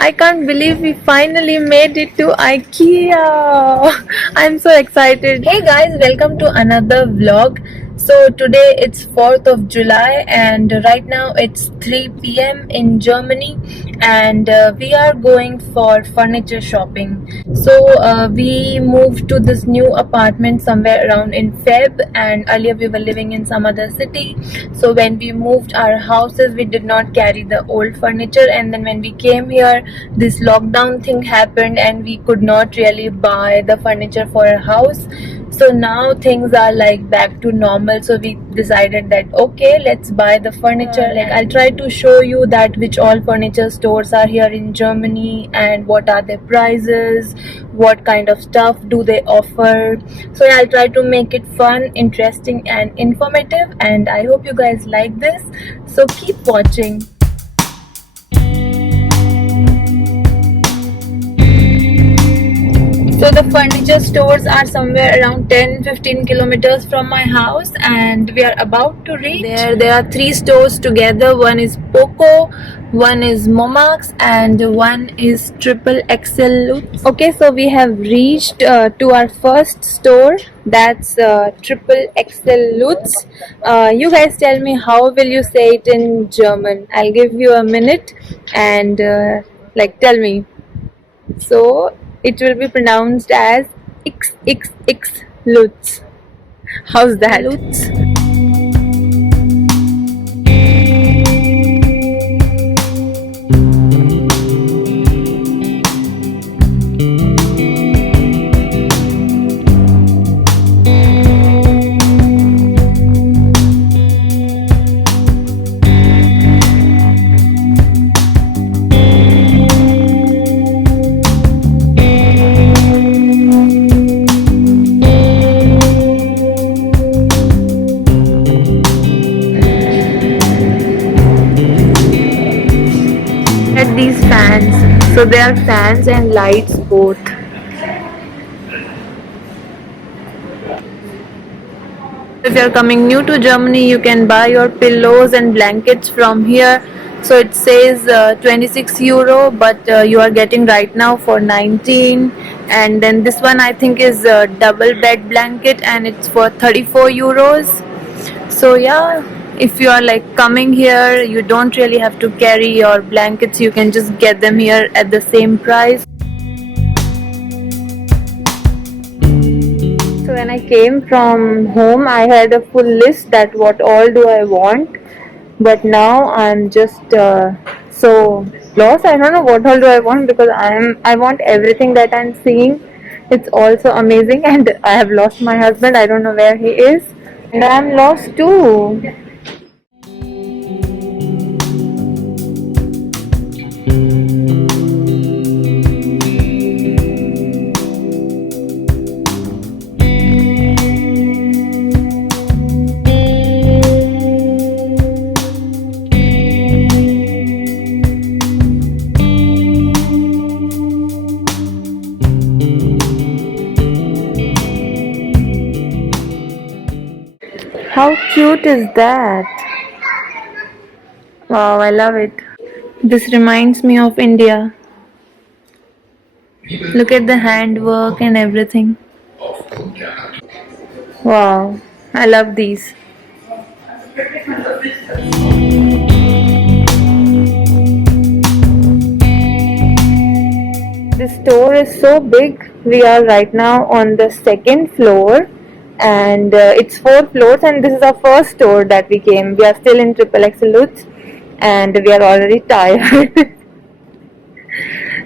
I can't believe we finally made it to Ikea. I'm so excited. Hey guys, welcome to another vlog. So today it's 4th of July and right now it's 3 p.m. in Germany and we are going for furniture shopping. So we moved to this new apartment somewhere around in Feb, and earlier we were living in some other city. So when we moved our houses, we did not carry the old furniture, and then when we came here, this lockdown thing happened and we could not really buy the furniture for our house. So now things are like back to normal, so we decided that okay, let's buy the furniture. Like I'll try to show you that which all furniture stores are here in Germany and what are their prices, what kind of stuff do they offer. So yeah, I'll try to make it fun, interesting and informative, and I hope you guys like this, so keep watching. So the furniture stores are somewhere around 10-15 kilometers from my house, and we are about to reach there. There are 3 stores together. One is Poco, one is Momax, and one is XXXLutz. Okay, so we have reached to our first store. That's XXXLutz. You guys tell me, how will you say it in German? I'll give you a minute and tell me. So it will be pronounced as XXXLutz. How's that? Lutz. At these fans, so they are fans and lights both. If you are coming new to Germany, you can buy your pillows and blankets from here. So it says 26 euro, but you are getting right now for 19. And then this one I think is a double bed blanket and it's for 34 euros. So yeah, if you are like coming here, you don't really have to carry your blankets, you can just get them here at the same price. So when I came from home, I had a full list that what all do I want, but now I'm just so lost. I don't know what all do I want, because I want everything that I'm seeing. It's also amazing, and I have lost my husband. I don't know where he is, and I'm lost too. How cute is that? Wow, I love it. This reminds me of India. Look at the handwork and everything. Wow, I love these. This store is so big. We are right now on the 2nd floor, and it's 4 floors, and this is our first store that we came. We are still in XXXLutz and we are already tired.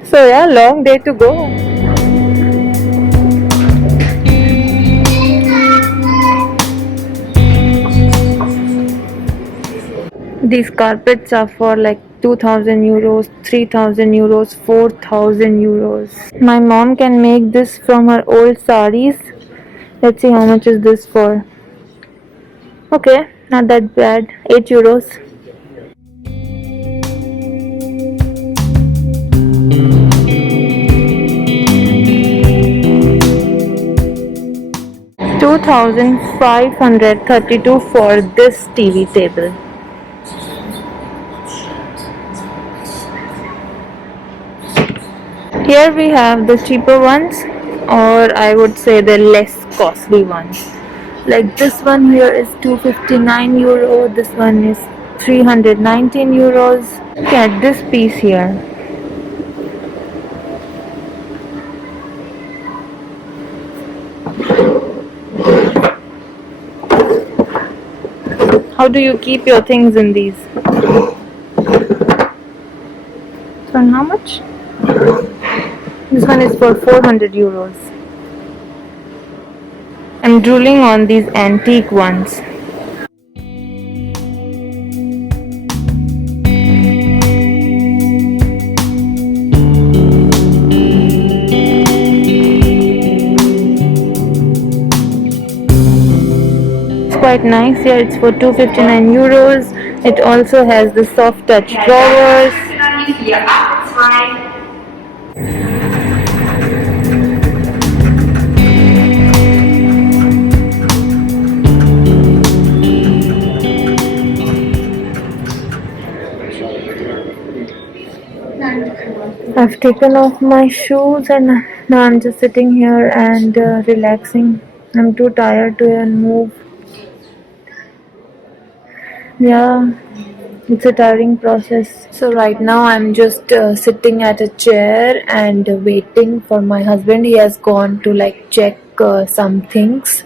So yeah, long day to go. These carpets are for like 2000 euros, 3000 euros, 4000 euros. My mom can make this from her old saris. Let's see how much is this for. Okay, not that bad. 8 euros. $2,532 for this TV table. Here we have the cheaper ones, or I would say the less costly ones. Like this one here is 259 euro, this one is 319 euros. Look at this piece here. How do you keep your things in these? This one, how much? This one is for 400 euros. I'm drooling on these antique ones. It's quite nice here. It's for 259 euros. It also has the soft touch drawers. I've taken off my shoes and now I'm just sitting here and relaxing. I'm too tired to even move. Yeah, it's a tiring process. So right now I'm just sitting at a chair and waiting for my husband. He has gone to like check some things,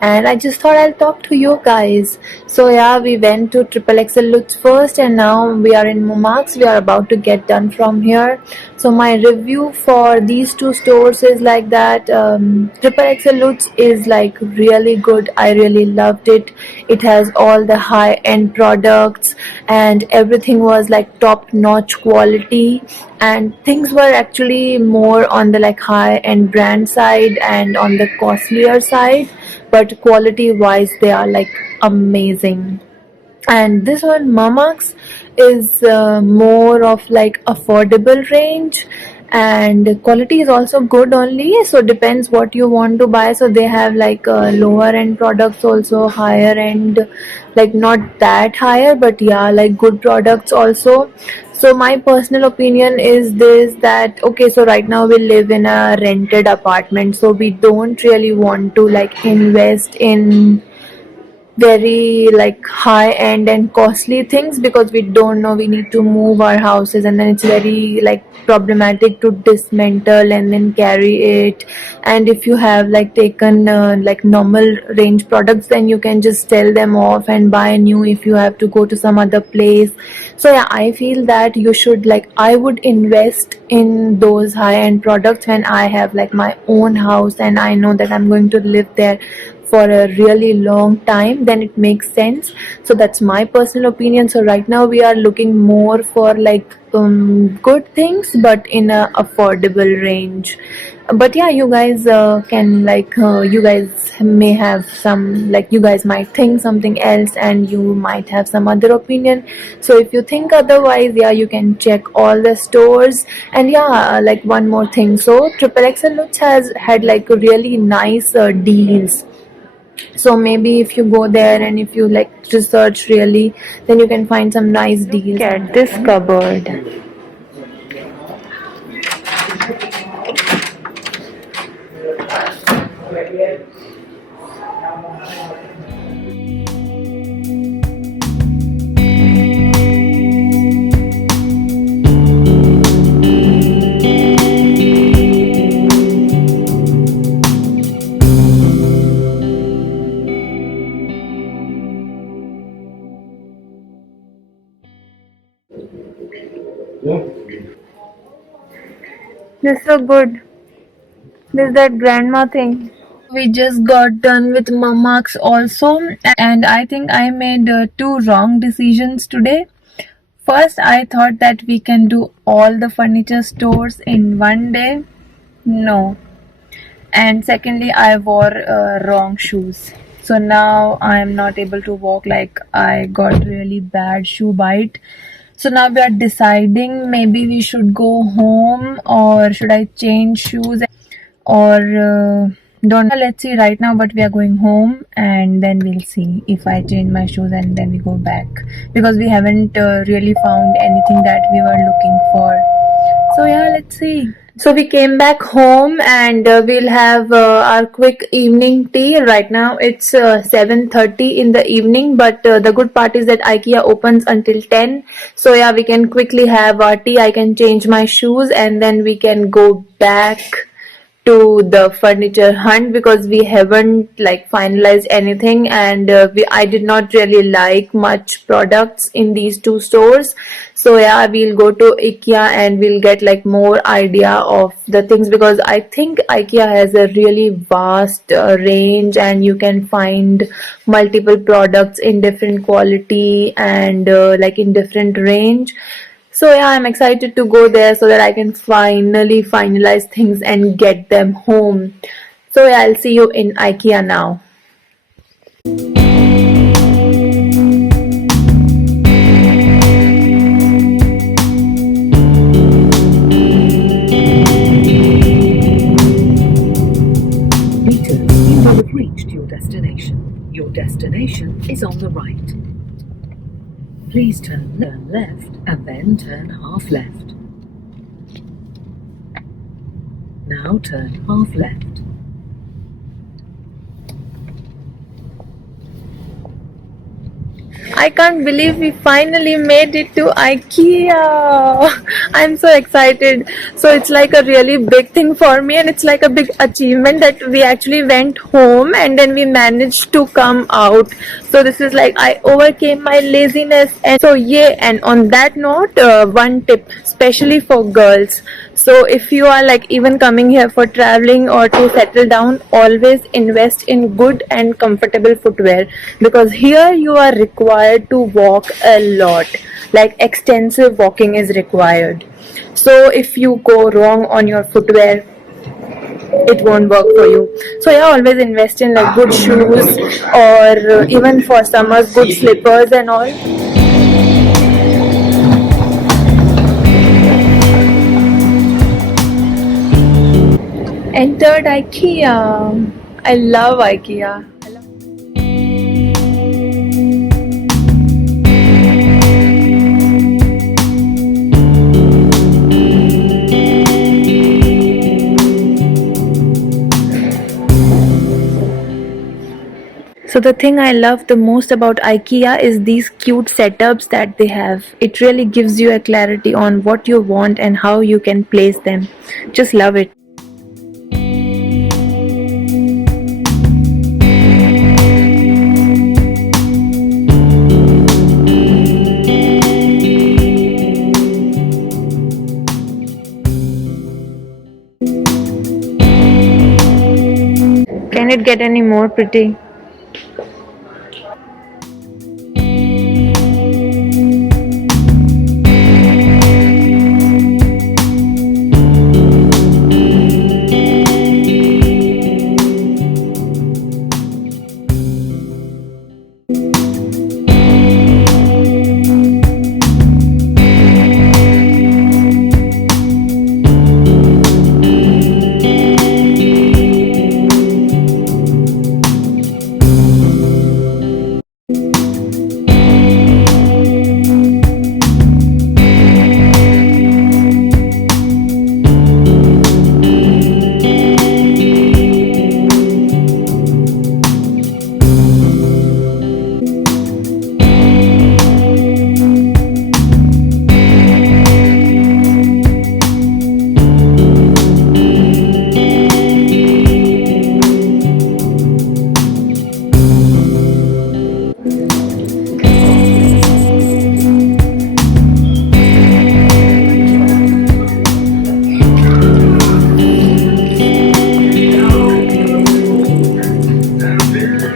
and I just thought I'll talk to you guys. So yeah, we went to XXXLutz first, and now we are in Momax. We are about to get done from here. So my review for these two stores is like that. XXXLutz is like really good. I really loved it. It has all the high-end products, and everything was like top-notch quality. And things were actually more on the like high-end brand side and on the costlier side, but quality wise they are like amazing. And this one Momax is more of like affordable range, and quality is also good only, so depends what you want to buy. So they have like lower end products, also higher end, like not that higher, but yeah, like good products also. So my personal opinion is this, that okay, so right now we live in a rented apartment, so we don't really want to like invest in very like high end and costly things, because we don't know, we need to move our houses and then it's very like problematic to dismantle and then carry it. And if you have like taken like normal range products, then you can just sell them off and buy new if you have to go to some other place. So yeah, I feel that you should like, I would invest in those high end products when I have like my own house and I know that I'm going to live there for a really long time, then it makes sense. So that's my personal opinion. So right now we are looking more for like good things, but in a affordable range. But yeah, you guys can like you guys may have some, like you guys might think something else and you might have some other opinion. So if you think otherwise, yeah, you can check all the stores. And yeah, like one more thing, so XXXLutz has had like really nice deals. So maybe if you go there and if you like research really, then you can find some nice deals. Look at this cupboard. This is so good. This is that grandma thing. We just got done with Momax also, and I think I made two wrong decisions today. First, I thought that we can do all the furniture stores in one day. No. And secondly, I wore wrong shoes. So now I am not able to walk, like I got really bad shoe bite. So now we are deciding, maybe we should go home or should I change shoes, or don't know. Let's see right now, but we are going home and then we'll see if I change my shoes and then we go back, because we haven't really found anything that we were looking for. So yeah, let's see. So we came back home and we'll have our quick evening tea. Right now it's 7:30 in the evening, but the good part is that IKEA opens until 10. So yeah, we can quickly have our tea. I can change my shoes and then we can go back to the furniture hunt because we haven't like finalized anything, and I did not really like much products in these two stores. So yeah, we'll go to Ikea and we'll get like more idea of the things, because I think Ikea has a really vast range and you can find multiple products in different quality and like in different range. So yeah, I'm excited to go there so that I can finally finalize things and get them home. So yeah, I'll see you in IKEA now. Meters, you will have reached your destination. Your destination is on the right. Please turn left and then turn half left. Now turn half left. I can't believe we finally made it to IKEA. I'm so excited. So it's like a really big thing for me, and it's like a big achievement that we actually went home and then we managed to come out. So this is like I overcame my laziness. And so yeah, and on that note, one tip especially for girls. So if you are like even coming here for traveling or to settle down, always invest in good and comfortable footwear, because here you are required to walk a lot. Like extensive walking is required. So if you go wrong on your footwear, it won't work for you. So yeah, always invest in like good shoes, or even for summers, good slippers and all. Entered IKEA. I love IKEA. So the thing I love the most about IKEA is these cute setups that they have. It really gives you a clarity on what you want and how you can place them. Just love it. Can it get any more pretty?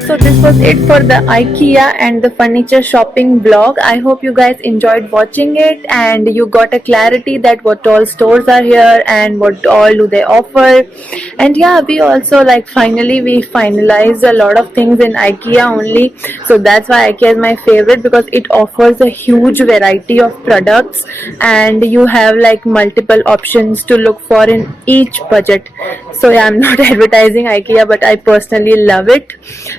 So this was it for the IKEA and the furniture shopping vlog. I hope you guys enjoyed watching it and you got a clarity that what all stores are here and what all do they offer. And yeah, we also like finally we finalized a lot of things in IKEA only. So that's why IKEA is my favorite, because it offers a huge variety of products and you have like multiple options to look for in each budget. So yeah, I'm not advertising IKEA, but I personally love it.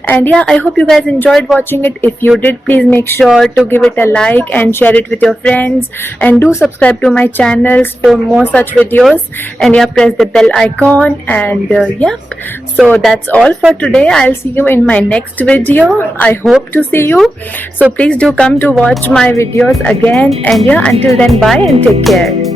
And yeah, I I hope you guys enjoyed watching it. If you did, please make sure to give it a like and share it with your friends, and do subscribe to my channels for more such videos, and yeah, press the bell icon. And yep, so that's all for today. I'll see you in my next video. I hope to see you, so please do come to watch my videos again. And yeah, until then, bye and take care.